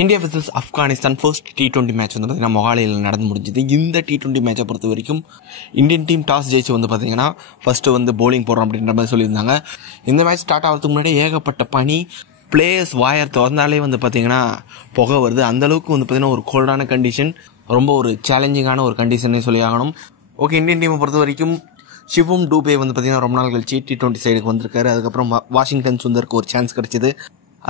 India versus Afghanistan first T20 match வந்து பார்த்தீங்கன்னா மொஹாலியில் நடந்து முடிஞ்சது. இந்த T20 மேட்சை பொறுத்த வரைக்கும் இந்தியன் டீம் டாஸ் ஜெயிச்சு வந்து பார்த்தீங்கன்னா ஃபர்ஸ்ட்டு வந்து போலிங் போடுறோம் அப்படின்ற மாதிரி சொல்லியிருந்தாங்க. இந்த மேட்ச் ஸ்டார்ட் ஆகிறதுக்கு முன்னாடி ஏகப்பட்ட பனி, பிளேயர்ஸ் வாயர் திறந்தாலே வந்து பார்த்தீங்கன்னா புகை வருது. அந்தளவுக்கு வந்து பார்த்தீங்கன்னா ஒரு கோல்டான கண்டிஷன், ரொம்ப ஒரு சேலஞ்சிங்கான ஒரு கண்டிஷனே சொல்லி ஆகணும். ஓகே, இந்தியன் டீமை பொறுத்த வரைக்கும் சிவம் டூபே வந்து பார்த்தீங்கன்னா ரொம்ப நாள் கழிச்சு T20 சைடுக்கு வந்திருக்காரு. அதுக்கப்புறம் வாஷிங்டன் சுந்தருக்கு ஒரு சான்ஸ் கிடைச்சிது.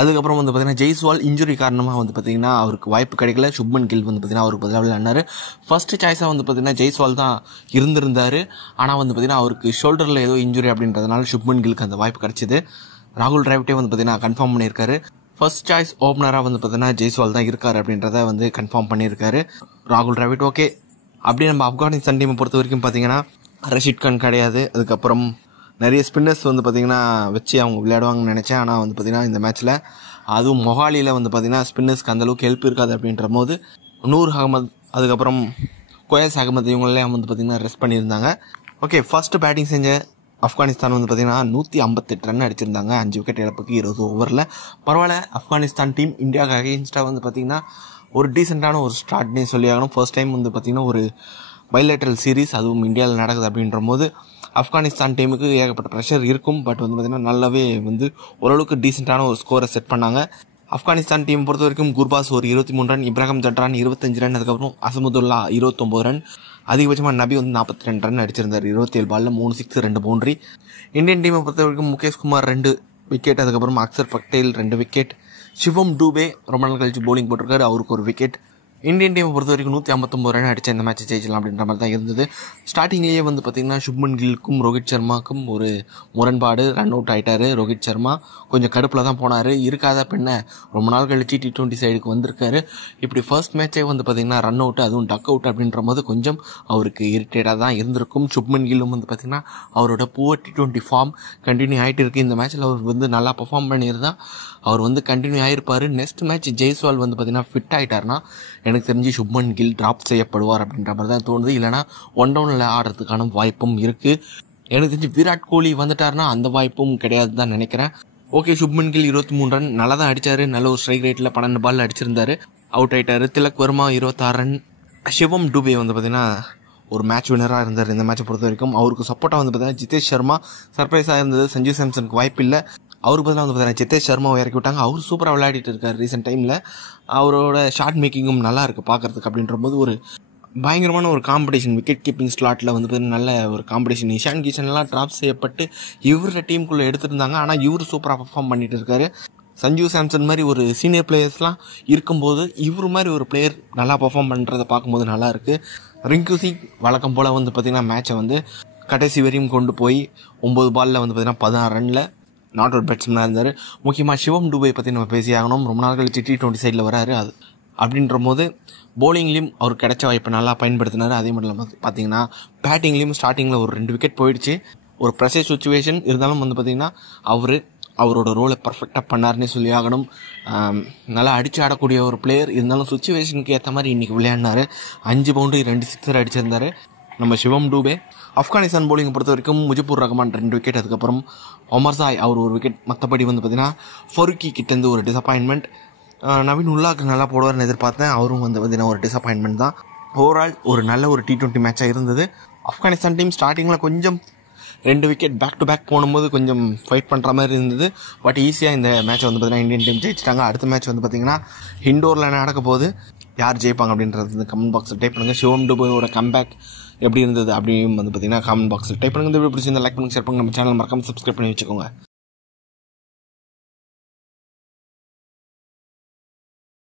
அதுக்கப்புறம் வந்து பார்த்தீங்கன்னா ஜெய்ஸ்வால் இன்ஜுரி காரணமாக வந்து பார்த்தீங்கன்னா அவருக்கு வாய்ப்பு கிடைக்கல. சுப்மன் கில் வந்து பார்த்தீங்கன்னா அவருக்கு பதிலாக விளையாடினார். ஃபர்ஸ்ட் சாய்ஸாக வந்து பார்த்தீங்கன்னா ஜெய்ஸ்வால் தான் இருந்திருந்தார். ஆனால் வந்து பார்த்தீங்கன்னா அவருக்கு ஷோல்டரில் ஏதோ இன்ஜுரி அப்படின்றதுனால சுப்மன் கில்க்கு அந்த வாய்ப்பு கிடைச்சிது. ராகுல் டிராவிட்டே வந்து பார்த்தீங்கன்னா கன்ஃபார்ம் பண்ணியிருக்காரு. ஃபர்ஸ்ட் சாய்ஸ் ஓப்பனராக வந்து பார்த்தீங்கன்னா ஜெய்ஸ்வால் தான் இருக்கார் அப்படின்றத வந்து கன்ஃபார்ம் பண்ணியிருக்காரு ராகுல் டிராவிட். ஓகே, அப்படியே நம்ம ஆப்கானிஸ்தான் டீமை பொறுத்த வரைக்கும் பார்த்தீங்கன்னா ரஷீத் கான் கிடையாது. அதுக்கப்புறம் நிறைய ஸ்பின்னர்ஸ் வந்து பார்த்திங்கன்னா வச்சு அவங்க விளையாடுவாங்கன்னு நினச்சேன். ஆனால் வந்து பார்த்திங்கன்னா இந்த மேட்ச்சில் அதுவும் மொஹாலியில் வந்து பார்த்திங்கன்னா ஸ்பின்னர்ஸ்க்கு அந்தளவுக்கு ஹெல்ப் இருக்காது அப்படின்ற போது நூர் அகமது, அதுக்கப்புறம் கோயஸ் அகமது இவங்களெல்லாம் வந்து பார்த்திங்கன்னா ரெஸ்ட் பண்ணியிருந்தாங்க. ஓகே, ஃபர்ஸ்ட்டு பேட்டிங் செஞ்ச ஆப்கானிஸ்தான் வந்து பார்த்திங்கன்னா 158 ரன் அடிச்சிருந்தாங்க. 5 விக்கெட் இழப்புக்கு 20 ஓவரில். பரவாயில்ல, ஆப்கானிஸ்தான் டீம் இந்தியாவுக்கு அகெயின்ஸ்டாக வந்து பார்த்திங்கன்னா ஒரு டீசெண்டான ஒரு ஸ்டார்ட்னே சொல்லி ஆகணும். ஃபர்ஸ்ட் டைம் வந்து பார்த்திங்கன்னா ஒரு பைலேட்டரல் சீரீஸ் அதுவும் இந்தியாவில் நடக்குது அப்படின்ற போது ஆப்கானிஸ்தான் டீமுக்கு ஏகப்பட்ட ப்ரெஷர் இருக்கும். பட் வந்து பார்த்திங்கன்னா நல்லாவே வந்து ஓரளவுக்கு டீசெண்டான ஒரு ஸ்கோரை செட் பண்ணாங்க. ஆப்கானிஸ்தான் டீம் பொறுத்த வரைக்கும் குர்பாஸ் ஒரு 23 ரன், இப்ராஹிம் ஜட்ரான் 25 ரன், அதுக்கப்புறம் அசமுதுல்லா 29 ரன், அதிகபட்சமாக நபி வந்து 42 ரன் அடிச்சிருந்தார். 27 பாலில் 3 6 2 பவுண்டரி. இந்தியன் டீமை பொறுத்த வரைக்கும் முகேஷ் குமார் 2 விக்கெட், அதுக்கப்புறம் அக்சர் பட்டேல் 2 விக்கெட், சிவம் டூபே ரொம்ப நாள் கழிச்சு போலிங் போட்டிருக்காரு, அவருக்கு ஒரு விக்கெட். இந்தியன் டீமை பொறுத்த வரைக்கும் 159 ரன் அடித்த இந்த மேட்சை ஜெயிச்சலாம் அப்படின்ற மாதிரி தான் இருந்தது. ஸ்டார்டிங்லேயே வந்து பார்த்திங்கன்னா சுப்மன் கில்க்கும் ரோஹித் சர்மாக்கும் ஒரு முரண்பாடு, ரன் அவுட் ஆகிட்டார். ரோஹித் சர்மா கொஞ்சம் கடுப்பில் தான் போனார். இருக்காத பெண்ணை ரொம்ப நாள் கழிச்சு T20 சைடுக்கு வந்திருக்காரு. இப்படி ஃபர்ஸ்ட் மேட்சே வந்து பார்த்திங்கன்னா ரன் அவுட், அதுவும் டக் அவுட் அப்படின்ற போது கொஞ்சம் அவருக்கு இரிட்டேட்டாக தான் இருந்திருக்கும். சுப்மன் கில்லும் வந்து பார்த்திங்கன்னா அவரோட புவர் T20 ஃபார்ம் கண்டினியூ ஆகிட்டு இருக்குது. இந்த மேட்ச்சில் அவர் வந்து நல்லா பர்ஃபார்ம் பண்ணியிருந்தா அவர் வந்து கண்டினியூ ஆகிருப்பார். நெக்ஸ்ட் மேட்ச் ஜெய்ஸ்வால் வந்து பார்த்திங்கன்னா ஃபிட் ஆகிட்டார்னா எனக்கு தெரிஞ்சு சுப்மன் கில் ட்ராப் செய்யப்படுவார் அப்படின்ற மாதிரி தான் தோணுது. இல்லைனா 1 டவுனில் ஆடுறதுக்கான வாய்ப்பும் இருக்குது. எனக்கு தெரிஞ்சு விராட் கோலி வந்துட்டார்னா அந்த வாய்ப்பும் கிடையாது தான் நினைக்கிறேன். ஓகே, சுப்மன் கில் 23 ரன் நல்லா தான் அடித்தார். நல்ல ஒரு ஸ்ட்ரைக் ரேட்டில் 12 பால் அடிச்சிருந்தார், அவுட் ஆகிட்டார். திலக் வர்மா 26 ரன். சிவம் டூபே வந்து பார்த்திங்கன்னா ஒரு மேட்ச் வினராக இருந்தார் இந்த மேட்சை பொறுத்த வரைக்கும். அவருக்கு சப்போர்ட்டாக வந்து பார்த்திங்கன்னா ஜிதேஷ் சர்மா சர்ப்ரைஸாக இருந்தது. சஞ்சு சாம்சனுக்கு வாய்ப்பு இல்லை, அவருக்கு பதிலாக வந்து பார்த்தீங்கன்னா ஜிதேஷ் சர்மாவை இறக்கி விட்டாங்க. அவர் சூப்பராக விளையாடிட்டு இருக்கார் ரீசெண்ட் டைமில். அவரோட ஷார்ட் மேக்கிங்கும் நல்லா இருக்குது பார்க்குறதுக்கு. அப்படின்ற போது ஒரு பயங்கரமான ஒரு காம்படிஷன், விக்கெட் கீப்பிங் ஸ்லாட்டில் வந்து பார்த்தீங்கன்னா நல்ல ஒரு காம்படிஷன். இஷான் கிஷன்லாம் ட்ராப் செய்யப்பட்டு இவரோட டீமுக்குள்ளே எடுத்துருந்தாங்க. ஆனால் இவர் சூப்பராக பர்ஃபார்ம் பண்ணிட்டு இருக்காரு. சஞ்சு சாம்சன் மாதிரி ஒரு சீனியர் பிளேயர்ஸ்லாம் இருக்கும்போது இவர் மாதிரி ஒரு பிளேயர் நல்லா பர்ஃபார்ம் பண்ணுறதை பார்க்கும்போது நல்லா இருக்குது. ரிங்கு சிங் வழக்கம் போல் வந்து பார்த்திங்கன்னா மேட்சை வந்து கடைசி வரையும் கொண்டு போய் 9 பாலில் வந்து பார்த்திங்கன்னா 16 ரனில் நாட் அவுட் பேட்ஸ்மேனாக இருந்தார். முக்கியமாக சிவம் டூபை பற்றி நம்ம பேசி ஆகணும். ரொம்ப நாள் கழிச்சு T20 சைடில் வராரு. அது அப்படின்ற போது போலிங்லேயும் அவர் கிடைச்ச வாய்ப்பை நல்லா பயன்படுத்தினார். அதே மட்டும் இல்லாமல் பார்த்தீங்கன்னா பேட்டிங்லேயும் ஸ்டார்டிங்கில் ஒரு 2 விக்கெட் போயிடுச்சு. ஒரு ப்ரெஷர் சுச்சுவேஷன் இருந்தாலும் வந்து பார்த்திங்கன்னா அவரோட ரோலை பர்ஃபெக்டாக பண்ணார்னே சொல்லி ஆகணும். நல்லா அடித்து ஆடக்கூடிய ஒரு பிளேயர் இருந்தாலும் சுச்சுவேஷனுக்கு ஏற்ற மாதிரி இன்றைக்கி விளையாடினார். 5 பவுண்டரி 2 சிக்ஸர் அடிச்சிருந்தார் நம்ம சிவம் டூபே. ஆப்கானிஸ்தான் போலிங்கை பொறுத்த வரைக்கும் முஜிபுர் ரஹ்மான் 2 விக்கெட், அதுக்கப்புறம் ஒமர்சாய் அவர் ஒரு விக்கெட். மற்றபடி வந்து பார்த்திங்கன்னா ஃபருக்கி கிட்டேருந்து ஒரு டிசப்பாயின்மெண்ட். நவீன் உல்லாக்கு நல்லா போடுவார்னு எதிர்பார்த்தேன், அவரும் வந்து பார்த்திங்கன்னா ஒரு டிசப்பாயின்மெண்ட் தான். ஓவரால் ஒரு நல்ல ஒரு T20 மேட்சாக இருந்தது. ஆப்கானிஸ்தான் டீம் ஸ்டார்டிங்கில் கொஞ்சம் 2 விக்கெட் பேக் டு பேக் போகும்போது கொஞ்சம் ஃபைட் பண்ணுற மாதிரி இருந்தது. பட் ஈஸியாக இந்த மேட்சை வந்து பார்த்திங்கன்னா இந்தியன் டீம் ஜெயிச்சிட்டாங்க. அடுத்த மேட்ச் வந்து பார்த்திங்கன்னா இண்டோரில் நடக்க போது, யார் ஜெயிப்பாங்க அப்படின்றது வந்து கமெண்ட் பாக்ஸில் டைப் பண்ணுங்கள். சிவம் டூபையோட கம்பேக் எப்படி இருந்தது அப்படின்னு வந்து பார்த்திங்கன்னா கமெண்ட் பாக்ஸில் டைப் பண்ணுங்கள். இந்த வீடியோ பிடிச்சிருந்தா லைக் பண்ணுங்கள், ஷேர் பண்ணுங்கள். நம்ம சேனல் மறக்காமல் சப்ஸ்கிரைப் பண்ணி வச்சுக்கோங்க.